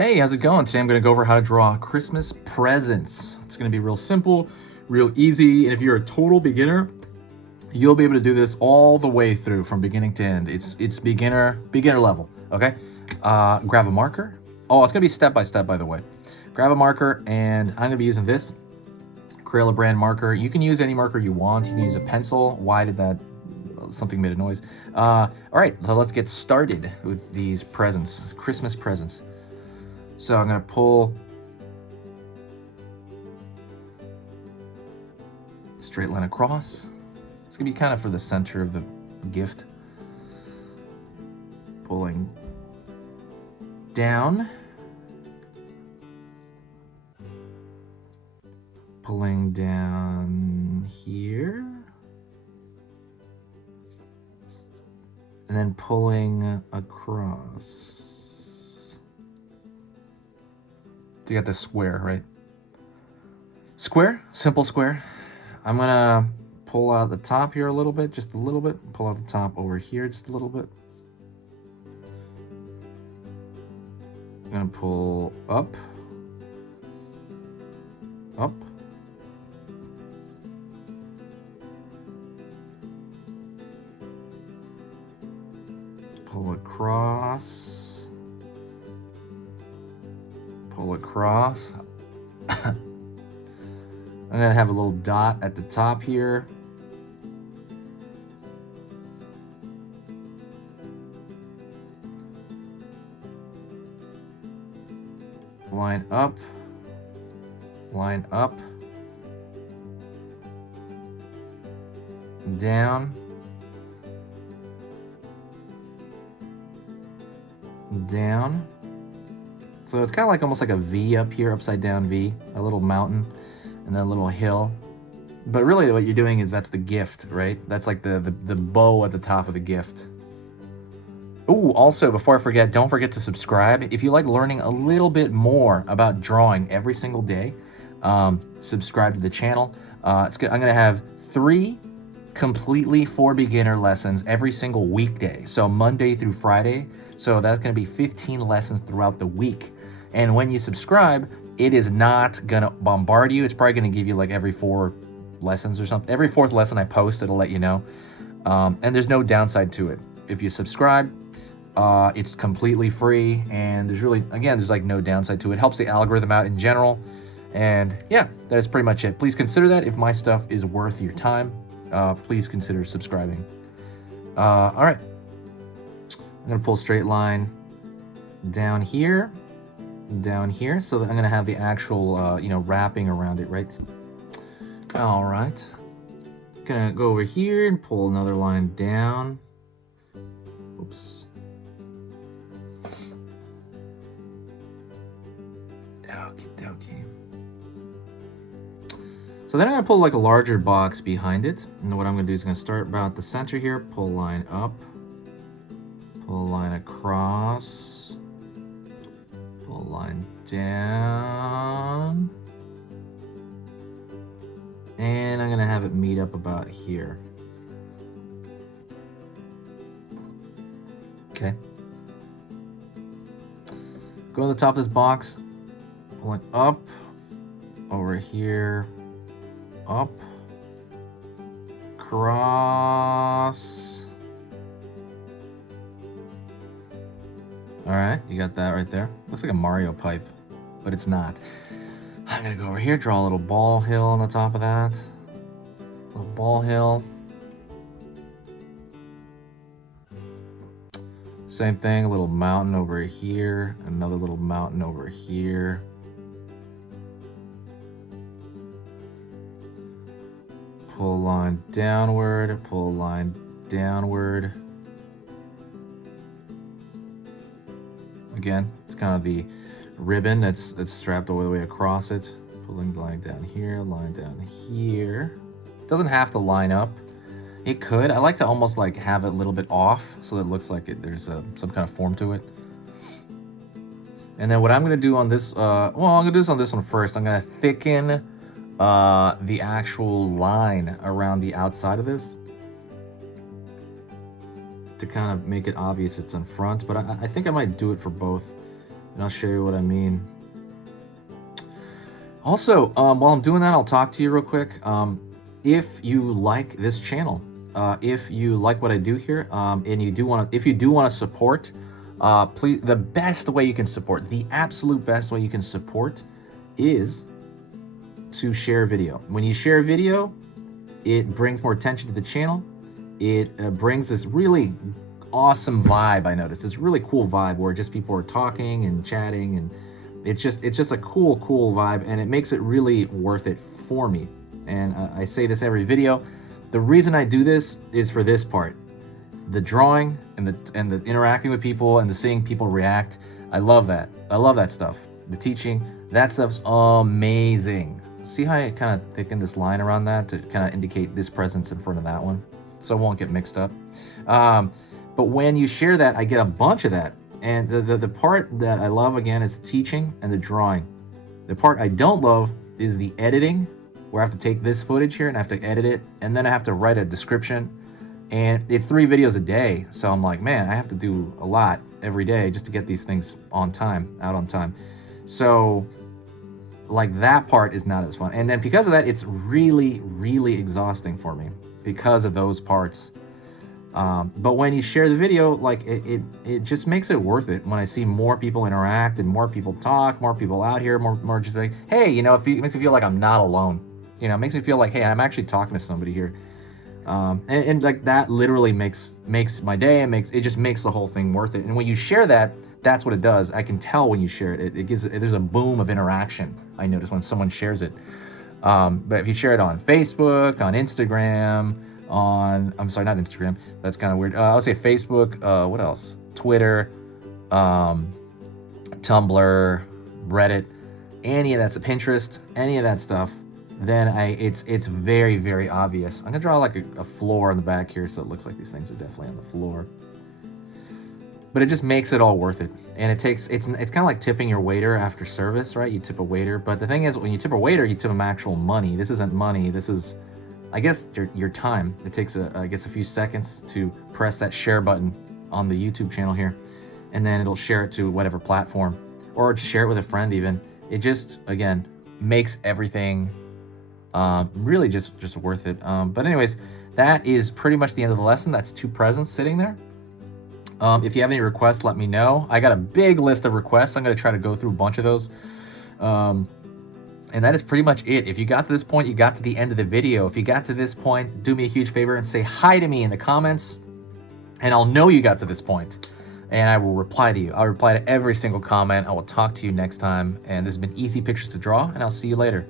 Hey, how's it going? Today I'm going to go over how to draw Christmas presents. It's going to be real simple, real easy, and if you're a total beginner, you'll be able to do this all the way through from beginning to end. It's beginner level, okay? Grab a marker. Oh, it's going to be step by step, by the way. Grab a marker, and I'm going to be using this Crayola brand marker. You can use any marker you want. You can use a pencil. Why did that? Something made a noise. All right, so let's get started with these presents, Christmas presents. So I'm gonna pull a straight line across. It's gonna be kind of for the center of the gift. Pulling down. Pulling down here. And then pulling across. So you got this square, right? Square, simple square. I'm gonna pull out the top here a little bit, just a little bit. Pull out the top over here just a little bit. I'm gonna pull up, up. Pull across. Pull across. I'm gonna have a little dot at the top here. Line up, down, down. So it's kind of like almost like a V up here, upside down V, a little mountain and then a little hill. But really what you're doing is that's the gift, right? That's like the bow at the top of the gift. Ooh, also before I forget, don't forget to subscribe. If you like learning a little bit more about drawing every single day, subscribe to the channel. I'm gonna have 3 completely for beginner lessons every single weekday. So Monday through Friday. So that's gonna be 15 lessons throughout the week. And when you subscribe, it is not gonna bombard you. It's probably gonna give you like every 4 lessons or something. Every 4th lesson I post, it'll let you know. And there's no downside to it. If you subscribe, it's completely free, and there's like no downside to it. Helps the algorithm out in general. And yeah, that is pretty much it. Please consider that. If my stuff is worth your time, please consider subscribing. All right. I'm gonna pull a straight line down here. So I'm gonna have the actual, wrapping around it, right? All right. Gonna go over here and pull another line down. Oops. Okie dokie. So then I'm gonna pull like a larger box behind it. And what I'm gonna do is gonna start about the center here, pull a line up, pull a line across, pull a line down, and I'm gonna have it meet up about here. Okay. Go to the top of this box, pull it up, over here, up, cross. All right, you got that right there. Looks like a Mario pipe, but it's not. I'm gonna go over here, draw a little ball hill on the top of that. Little ball hill. Same thing, a little mountain over here, another little mountain over here. Pull a line downward, pull a line downward. Again, it's kind of the ribbon that's strapped all the way across it. Pulling the line down here, line down here. It doesn't have to line up. It could. I like to almost like have it a little bit off so that it looks like there's some kind of form to it. And then what I'm gonna do on this, I'm gonna do this on this one first. I'm gonna thicken the actual line around the outside of this to kind of make it obvious it's in front, but I think I might do it for both and I'll show you what I mean. Also, while I'm doing that, I'll talk to you real quick. If you like this channel, if you like what I do here, and you do want to, if you do want to support, please, the best way you can support, the absolute best way you can support is to share video. When you share video, it brings more attention to the channel. It brings this really awesome vibe. I noticed this really cool vibe where just people are talking and chatting, and it's just a cool vibe, and it makes it really worth it for me. And I say this every video. The reason I do this is for this part, the drawing and the interacting with people and the seeing people react. I love that. I love that stuff. The teaching, that stuff's amazing. See how I kind of thickened this line around that to kind of indicate this presence in front of that one, so it won't get mixed up. But when you share that, I get a bunch of that. And the part that I love, again, is the teaching and the drawing. The part I don't love is the editing, where I have to take this footage here and I have to edit it, and then I have to write a description. And it's 3 videos a day, so I'm like, man, I have to do a lot every day just to get these things on time, out on time. So like, that part is not as fun. And then because of that, it's really exhausting for me because of those parts. But when you share the video, like, it just makes it worth it when I see more people interact and more people talk, more people out here, more just like, hey, you know, it makes me feel like I'm not alone. You know, it makes me feel like, hey, I'm actually talking to somebody here. And like, that literally makes my day, and it just makes the whole thing worth it. And when you share that, that's what it does. I can tell when you share it. There's a boom of interaction, I notice, when someone shares it. But if you share it on Facebook, on Instagram, I'm sorry, not Instagram, that's kind of weird. I'll say Facebook, what else? Twitter, Tumblr, Reddit, any of that's Pinterest, any of that stuff, then it's very obvious. I'm gonna draw like a floor on the back here, so it looks like these things are definitely on the floor. But it just makes it all worth it. And it's kind of like tipping your waiter after service, right? You tip a waiter, but the thing is, when you tip a waiter, you tip them actual money. This isn't money. This is, I guess, your time. It takes I guess a few seconds to press that share button on the YouTube channel here, and then it'll share it to whatever platform, or to share it with a friend even. It just, again, makes everything really just worth it. But anyways, that is pretty much the end of the lesson. That's 2 presents sitting there. If you have any requests, let me know. I got a big list of requests. I'm going to try to go through a bunch of those. And that is pretty much it. If you got to this point, you got to the end of the video. If you got to this point, do me a huge favor and say hi to me in the comments, and I'll know you got to this point, and I will reply to you. I'll reply to every single comment. I will talk to you next time. And this has been Easy Pictures to Draw, and I'll see you later.